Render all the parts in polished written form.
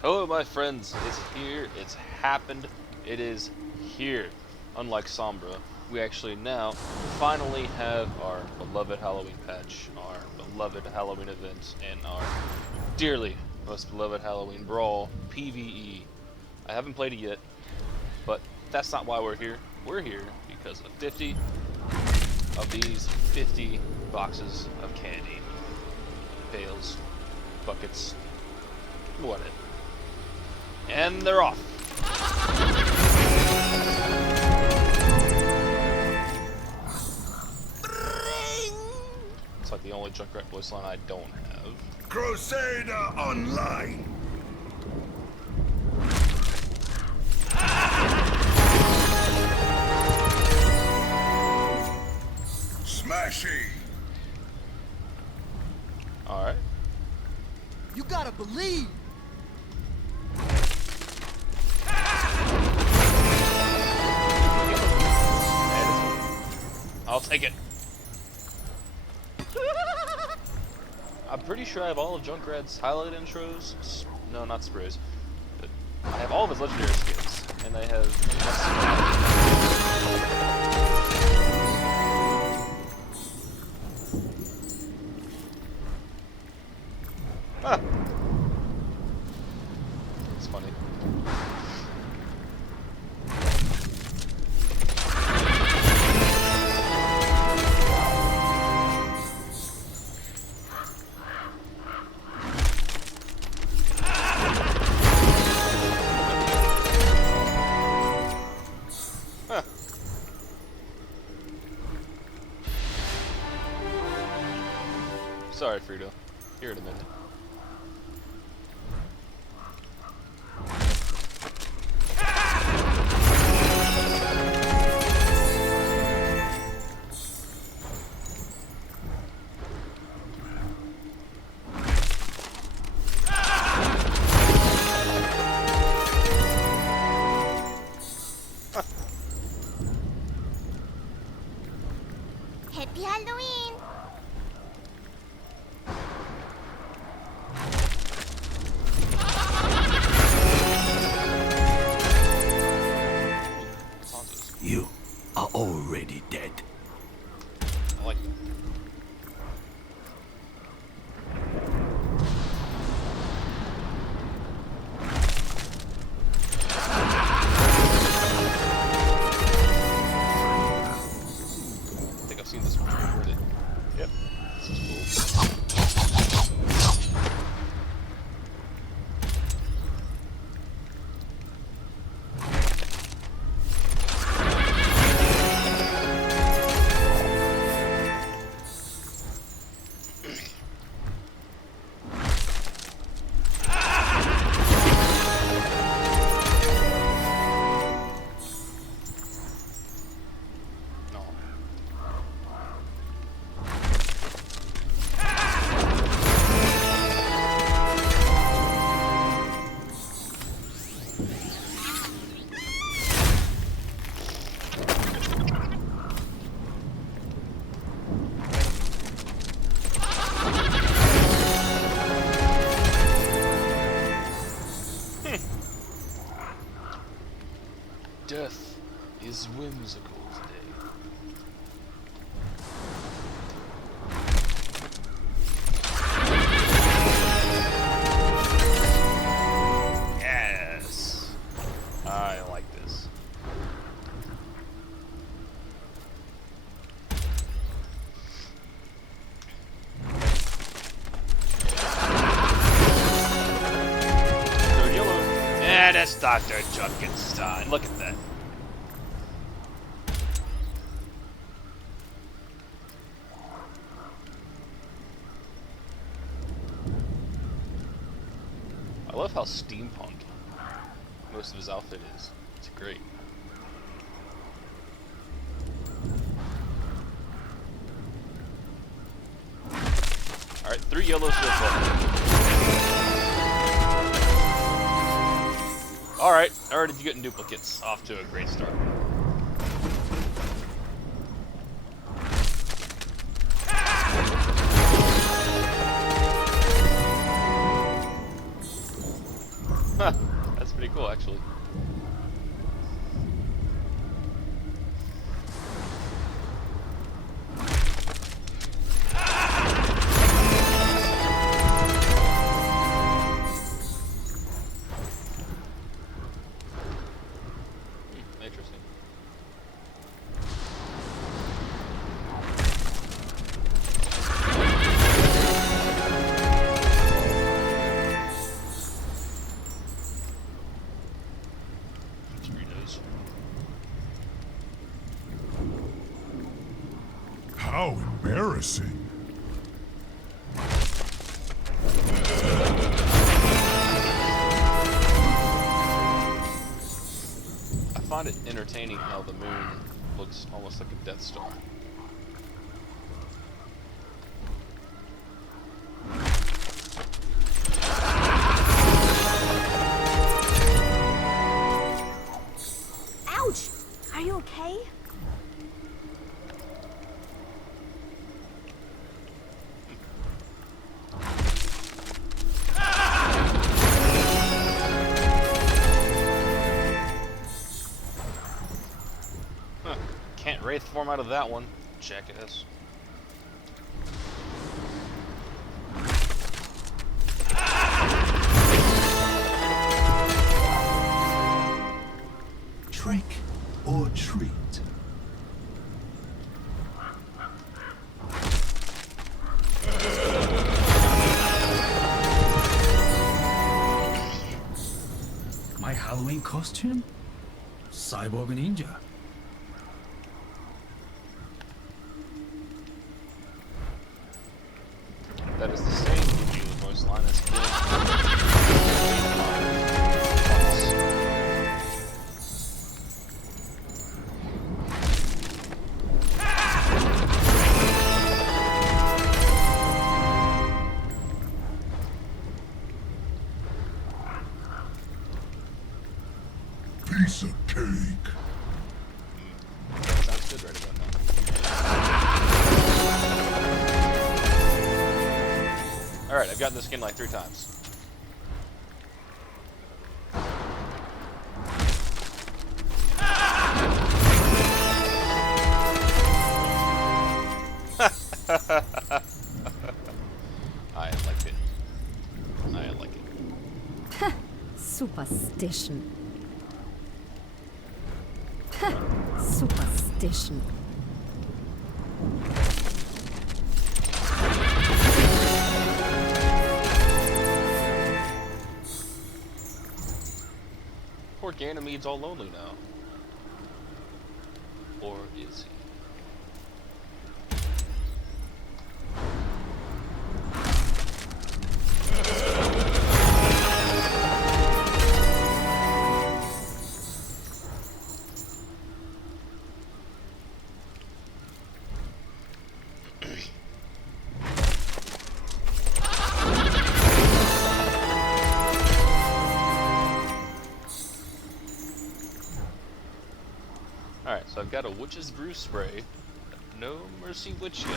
Hello, my friends. It's here. It's happened. It is here. Unlike Sombra, we actually now finally have our beloved Halloween patch, our beloved Halloween event, and our dearly most beloved Halloween brawl, PvE. I haven't played it yet, but that's not why we're here. We're here because of 50 of these 50 boxes of candy. Pails, buckets, whatever. And they're off. It's like the only Junkrat voice line I don't have. Crusader Online! Smashing! Alright. You gotta believe! I'll take it. I'm pretty sure I have all of Junkrat's highlight intros. No, not sprays. But I have all of his legendary skins, and I have. Ah. It's funny. Sorry, Frito. Here in a minute. Happy Halloween! You are already dead. I like that. I think I've seen this one before. Reddit. Yep. This is cool. No. Death is whimsical today. Yes! I like this. Third yellow. Yeah, that's Dr. Junkenstein. Look at that. I love how steampunk most of his outfit is. It's great. Alright, 3 yellows so far. Alright, already getting duplicates. Off to a great start. That's pretty cool, actually. Interesting. Doritos. How embarrassing. I find it entertaining how the moon looks almost like a Death Star. Ouch! Are you okay? Huh. Can't wraith form out of that one, jackass. Trick or treat? My Halloween costume? Cyborg Ninja. That is the same voice line as Piece of cake. That sounds good right about now. Alright, I've gotten this skin like 3 times. I like it. I like it. Superstition. Superstition. Poor Ganymede's all lonely now. Or is he? Alright, so I've got a Witch's Brew spray. No Mercy Witch yet.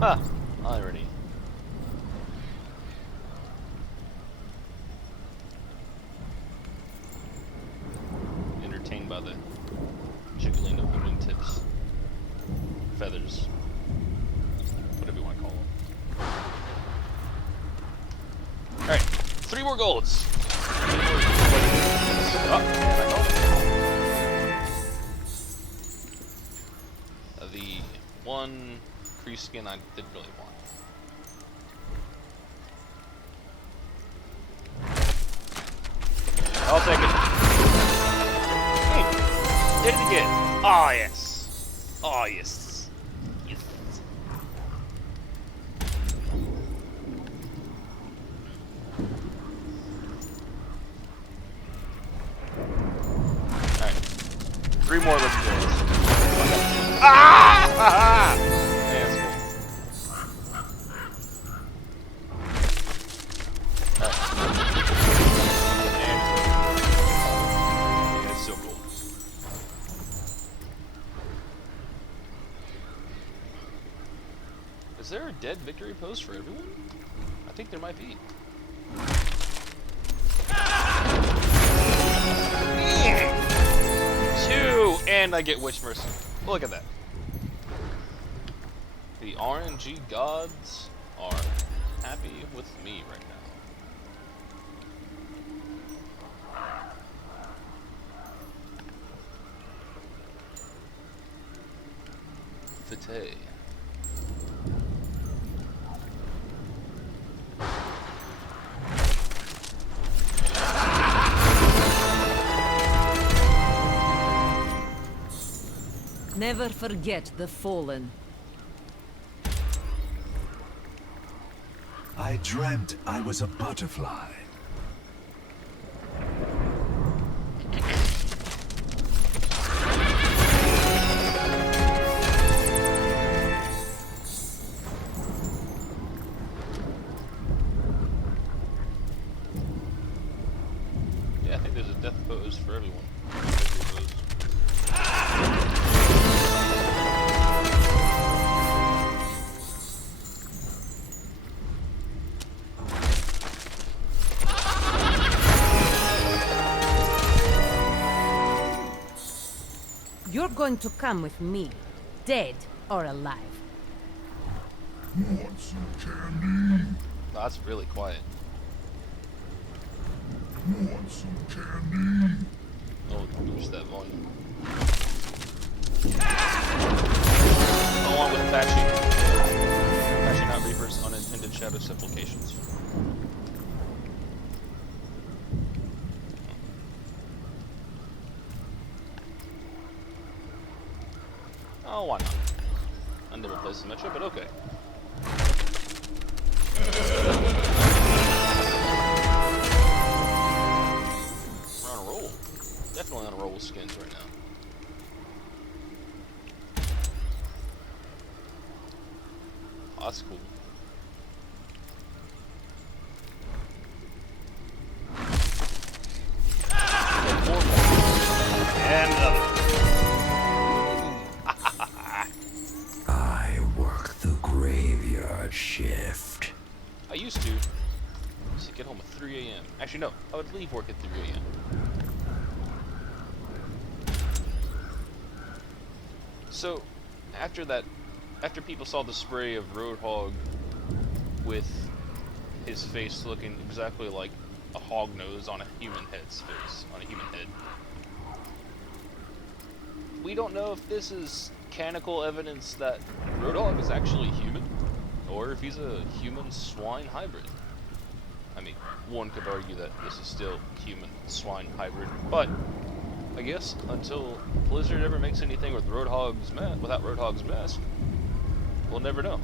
Huh, already. Entertained by the jiggling of the wingtips. Feathers. Whatever you want to call them. Alright, 3 more golds. The one crease skin I didn't really want. I'll take it. Hey, did it again. Oh yes. Oh yes. Yes. Alright. 3 more legendaries. Ah! Man, that's cool. Yeah, it's so cool. Is there a dead victory pose for everyone? I think there might be. Two, and I get Witch Mercy. Look at that. The RNG gods are happy with me right now. Vitae. Never forget the fallen. I dreamt I was a butterfly. Yeah, I think there's a death pose for everyone. Victory pose. You're going to come with me, dead or alive. Want some candy? Oh, that's really quiet. Want some candy? Oh, boost that volume. Go on with patching. Patching out Reaper's unintended shadow supplications. Oh, why not? I never played Symmetra, but okay. We're on a roll. Definitely on a roll with skins right now. Oh, that's cool. Four more. And another. I work the graveyard shift. I used to get home at 3 a.m. Actually, no. I would leave work at 3 a.m. So, after people saw the spray of Roadhog with his face looking exactly like a hog nose on a human head's face, on a human head, we don't know if this is canonical evidence that Roadhog is actually human, or if he's a human-swine hybrid. I mean, one could argue that this is still human-swine hybrid, but I guess until Blizzard ever makes anything with without Roadhog's mask, we'll never know.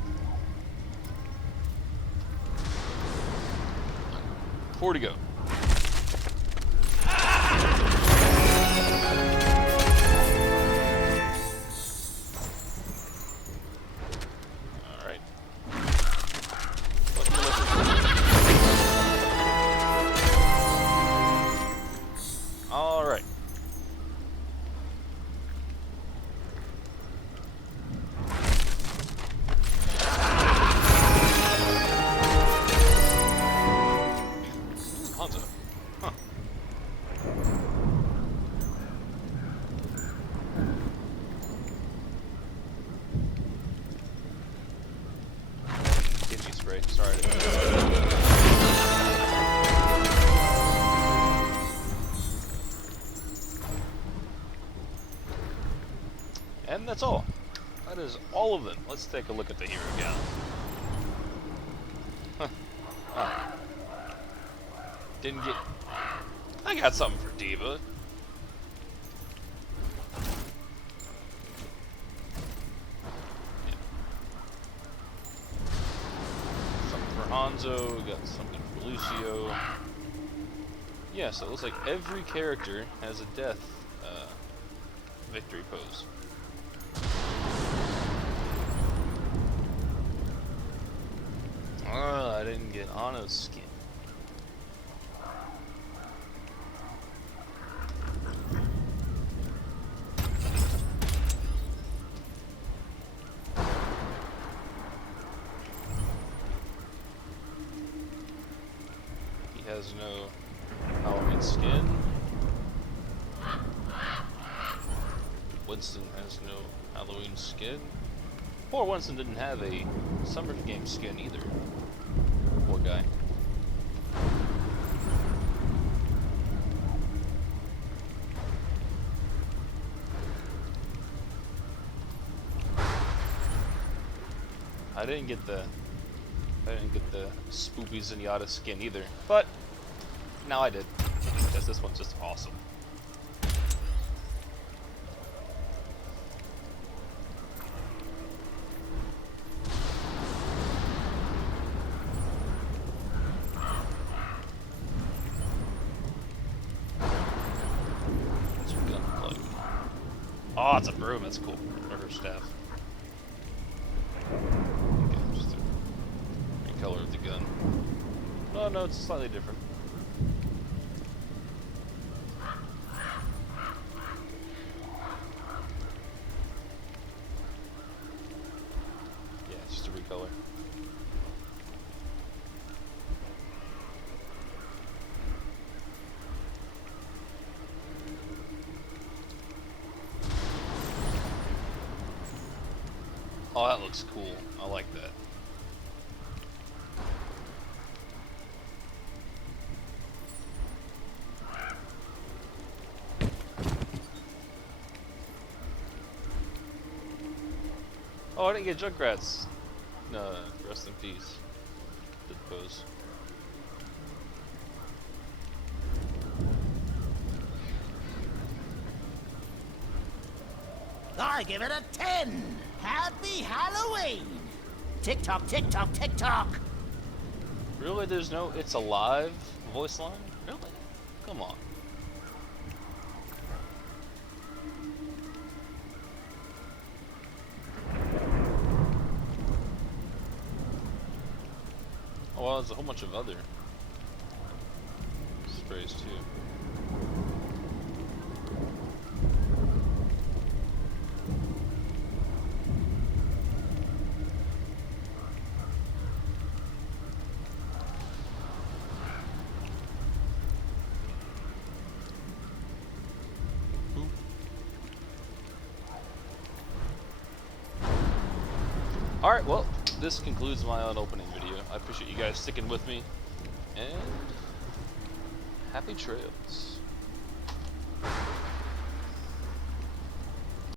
4 to go. Alright. Alright. Hanzo. Huh. Genji spray. Sorry. And that's all. That is all of them. Let's take a look at the hero count. Huh. Ah. Didn't get... I got something for D.Va. Yeah. Something for Hanzo, got something for Lucio. Yeah, so it looks like every character has a death victory pose. get Anno's skin. He has no Halloween skin. Winston has no Halloween skin. Poor Winston didn't have a Summer Game skin either. Poor guy. I didn't get the Spoopy Zenyatta skin either, but now I did, because this one's just awesome. What's her gun look like? Oh, it's a broom, that's cool. Or her staff. Okay, just the color of the gun. Oh no, it's slightly different. Yeah, it's just a recolor. Oh, that looks cool. I like that. Oh, I didn't get Junkrat's. No, rest in peace. Did pose. I give it a 10. Happy Halloween. Tick tock, tick tock, tick tock. Really? There's no "It's Alive" voice line? Really? Come on. Oh, well, there's a whole bunch of other sprays too. Alright, well, this concludes my opening video. I appreciate you guys sticking with me, and happy trails.